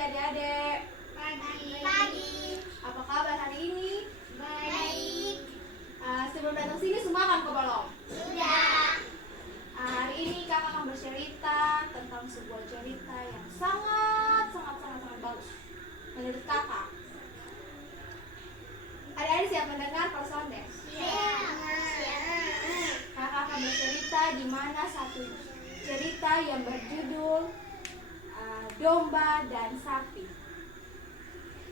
adik-adik. Pagi. Apa kabar hari ini? Baik. Sebelum datang sini semua makan kok belum? Sudah. Hari ini kakak akan bercerita tentang sebuah cerita yang sangat bagus menurut kakak. Adik-adik siap mendengar kalau sondes? Siap. Kakak akan bercerita di mana satu cerita yang berjudul Domba dan Sapi.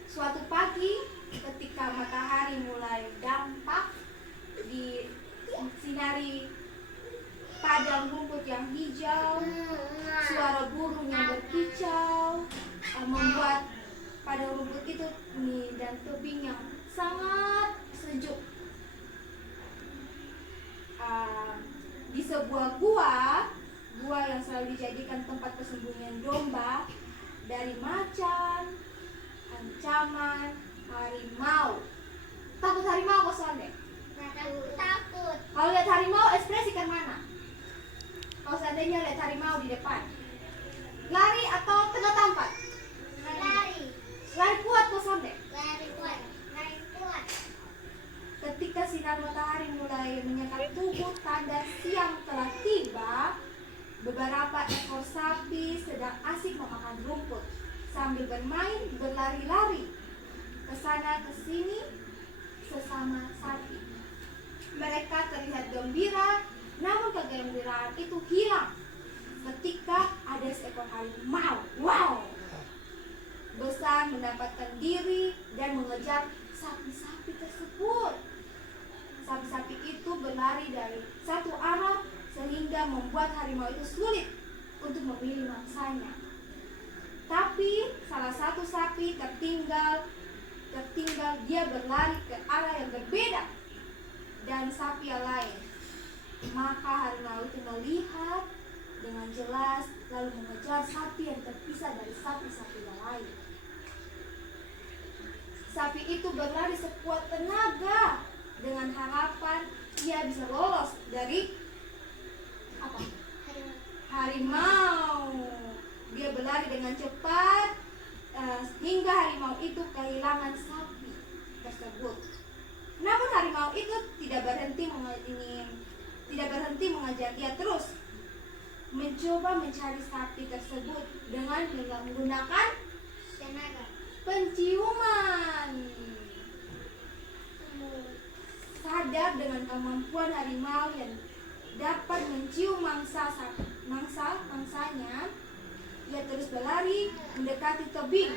Suatu pagi ketika matahari mulai dampak di sinari padang rumput yang hijau, suara burung yang berkicau membuat padang rumput itu dan tebing yang sangat sejuk. Di sebuah gua yang selalu dijadikan tempat persembunyian domba dari macan, ancaman, harimau. Takut harimau kok Sonde? Takut. Kalau lihat harimau ekspresikan mana? Kalau seandainya lihat harimau di depan, lari atau tengah tampat? Lari. Lari kuat kok Sonde? Lari kuat. Ketika sinar matahari mulai menyekap tubuh, tanda siang telah tiba. Beberapa ekor sapi sedang asik memakan rumput sambil bermain berlari-lari ke sana ke sini sesama sapi. Mereka terlihat gembira, namun kegembiraan itu hilang ketika ada seekor harimau. Wow! Besar mendapatkan diri dan mengejar sapi-sapi tersebut. Sapi-sapi itu berlari dari satu arah sehingga membuat harimau itu sulit untuk memilih mangsanya. Tapi salah satu sapi tertinggal dia berlari ke arah yang berbeda dan sapi yang lain. Maka harimau itu melihat dengan jelas lalu mengejar sapi yang terpisah dari sapi-sapi yang lain. Sapi itu berlari sekuat tenaga dengan harapan ia bisa lolos dari harimau. Dia berlari dengan cepat hingga harimau itu kehilangan sapi tersebut. Namun harimau itu tidak berhenti mengejar dia terus. Mencoba mencari sapi tersebut dengan menggunakan Tenaga. penciuman. Sadar dengan kemampuan harimau yang dapat mencium mangsanya, ia terus berlari mendekati tebing.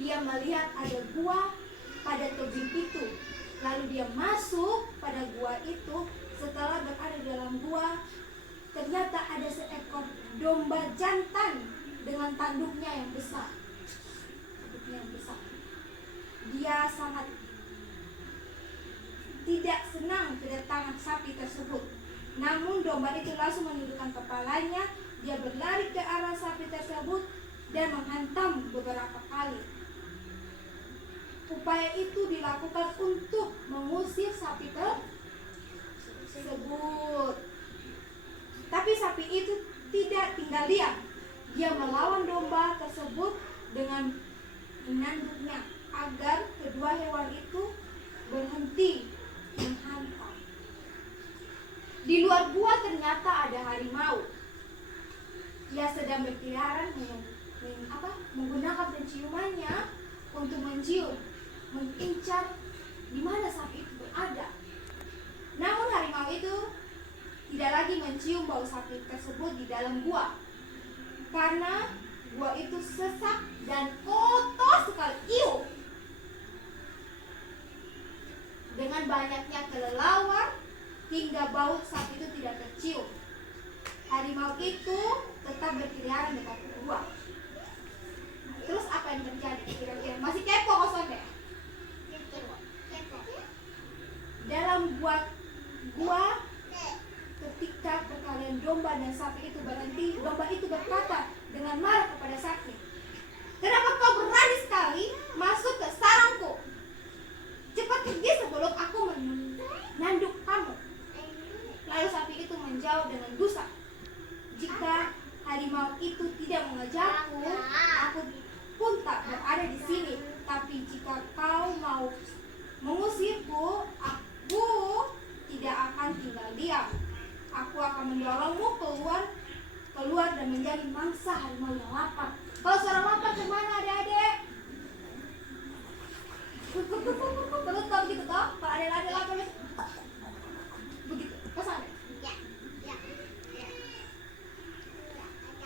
Dia melihat ada gua pada tebing itu. Lalu dia masuk pada gua itu. Setelah berada di dalam gua, ternyata ada seekor domba jantan dengan tanduknya yang besar. Dia sangat tidak senang kedatangan sapi tersebut. Namun domba itu langsung menundukkan kepalanya. Dia berlari ke arah sapi tersebut dan menghantam beberapa kali. Upaya itu dilakukan untuk mengusir sapi tersebut. Tapi sapi itu tidak tinggal diam. Dia melawan domba tersebut dengan menanduknya agar kedua hewan itu berhenti menghantam. Di luar gua ternyata ada harimau. Ia sedang berkeliaran menggunakan penciumannya untuk mengincar di mana sapi itu berada. Namun harimau itu tidak lagi mencium bau sapi tersebut di dalam gua, karena gua itu sesak dan kotor sekali. Dengan banyaknya kelelawar hingga bau sapi itu tidak tercium. Harimau itu tetap berkeliaran dekat gua. Terus apa yang terjadi kira-kira? Masih kepo kok Sonde? Kepo. Dalam gua ketika perkalian domba dan sapi itu berhenti, domba itu berkata dengan marah kepada sapi, "Kenapa kau berani sekali masuk ke sarangku? Cepat pergi sebelum aku menanduk kamu." Lalu sapi itu menjawab dengan gusar, "Jika harimau itu tidak mengejarku, aku pun tak berada di sini. Tapi jika kau mau mengusirku, aku tidak akan tinggal diam. Aku akan mendorongmu keluar dan menjadi mangsa harimau yang lapar. Kalau seorang lapar kemana adik-adik? Perlu tahu gitu toh? Kalau adik-adik lapar begitu, pesan. Ya. Ya. Ya.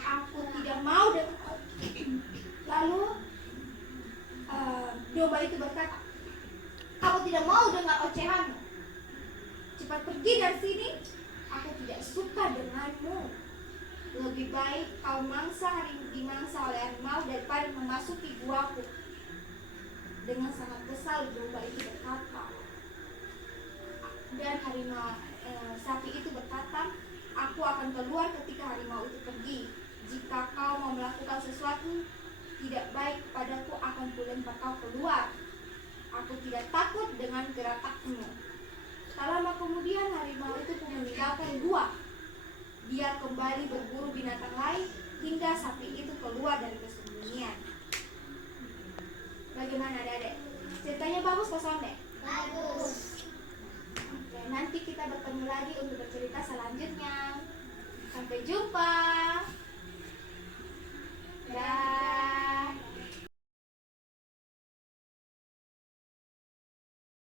Aku tidak mau lalu domba itu berkata, aku tidak mau dengar ocehanmu. Cepat pergi dari sini. Aku tidak suka denganmu. Lebih baik kau dimangsa oleh harimau daripada memasuki guaku. Dengan sangat kesal domba itu berkata, dan sapi itu berkata, aku akan keluar ketika harimau itu pergi. Jika kau mau melakukan sesuatu tidak baik padaku, akan kulempar kau keluar. Aku tidak takut dengan geratakmu. Tak lama kemudian harimau itu pun meninggalkan gua. Dia kembali berburu binatang lain hingga sapi itu keluar dari kesembunyian. Bagaimana adik-adik? Ceritanya bagus kok Sonde? Bagus. Oke, nanti kita bertemu lagi untuk bercerita selanjutnya. Sampai jumpa. Dah.